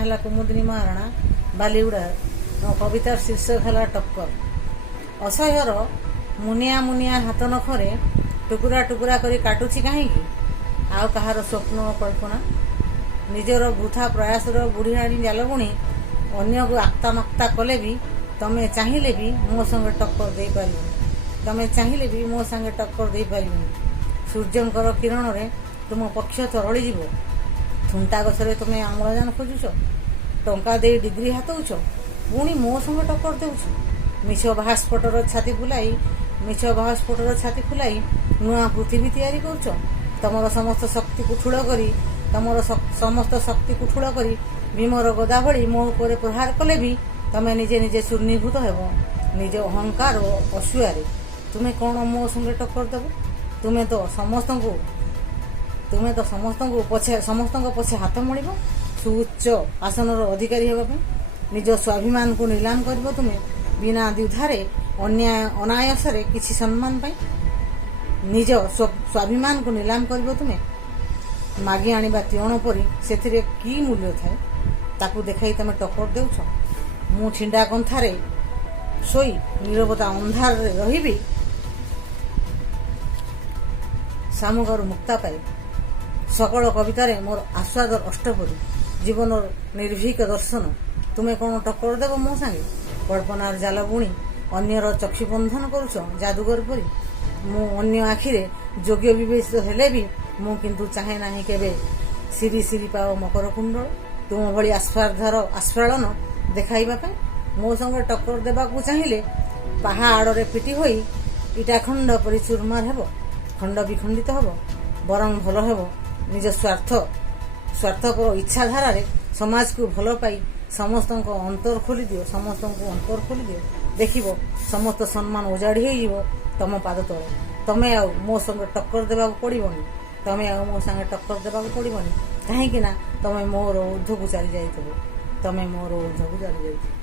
है कुमुदिनी महाराणा बालीगुड़ा कवितार शीर्षक है टक्कर। असह्यर मुनिया मुनिया हाथ नखरे टुकुरा टुकुरा करी काटुछि कहीं आउ कहार स्वप्न और कल्पना निजर वृथा प्रयासर बुढ़ीआणी जाल बुणी अन्य को आक्ता मक्ता कले भी तमें चाहिए भी मो संगे टक्कर दे पारिबनी। तमें चाहिए भी मो संगे टक्कर दे पारिबनी। सूर्यंकर किरण रे तुम पक्ष तरली जीव। थुंटा गछरे तुम अम्लजान खोजुच। टंका दे डिग्री हाथौच पुणी मो संगे टक्कर देउछ। मिछ बाहास्फोटर छाती फुलाई मिछ बाहास्फोटर छाती फुलाई नुआ पृथ्वी तैयारी करुच। तमर समस्त शक्ति को ठूल करी तमर समस्त शक्ति को ठूल करी भीमर गदा भली मो उपर प्रहार कले भी तमें निजे निजे शून्यभूत हेब निज अहंकार और असूयारे। तुम्हें कौन मो संगे टक्कर देव? तुम्हें तो समस्त पछे हाथ मड़ सुउच्च आसनर अधिकारी होगा निज स्वाभिमान को नीलाम कर तुम्हें बिना द्विधारे अन्याय अनायासरे किसी सम्मान पाई निज स्वाभिमान को नीलाम कर तुम्हें मागी आनिबा तिरण परी से की मूल्य थाए ताकू देखाई तमें टक्कर देउछ। मु छिंडा कंथारे सोई नीरवता अंधार रही सामुगर मुक्ता पाई सकल कवितारे मोर आस्वादर अष्टपदी जीवन निर्भीक दर्शन तुम्हें कौन टक्कर देव मो सांगे? कल्पनार जाल बुणी अन्यर चक्षुबंधन करुच जादूगर परी मु अन्य आखिरे योग्य विवेचित हेले भी मु किंतु चाहे नाही केबे सिरी सिरी पाओ मकर कुंडल तुम भली आस्फालन देखाइबा पाई। मो संगे टक्कर देबाकू चाहिए पहाड़ पिटी होई इटाखंड परी चूरमार हेब खंड विखंडित हेब बरं भल हेब निज स्वार्थपर इच्छाधारा समाज को भल पाई समस्त अंतर खोली दियो समस्त अंतर खोली दियो देखिबो समस्त सम्मान उजाड़ी हो तम पाद तले। तमें आ मो संगे टक्कर देबाक पड़िबनी। तमें आ मो संगे टक्कर देबाक पड़िबनी कहीं तमें मोर ऊर्ध्व को चली जाइथबो। तमें मोर ऊर्ध्व को चली जाइथबो।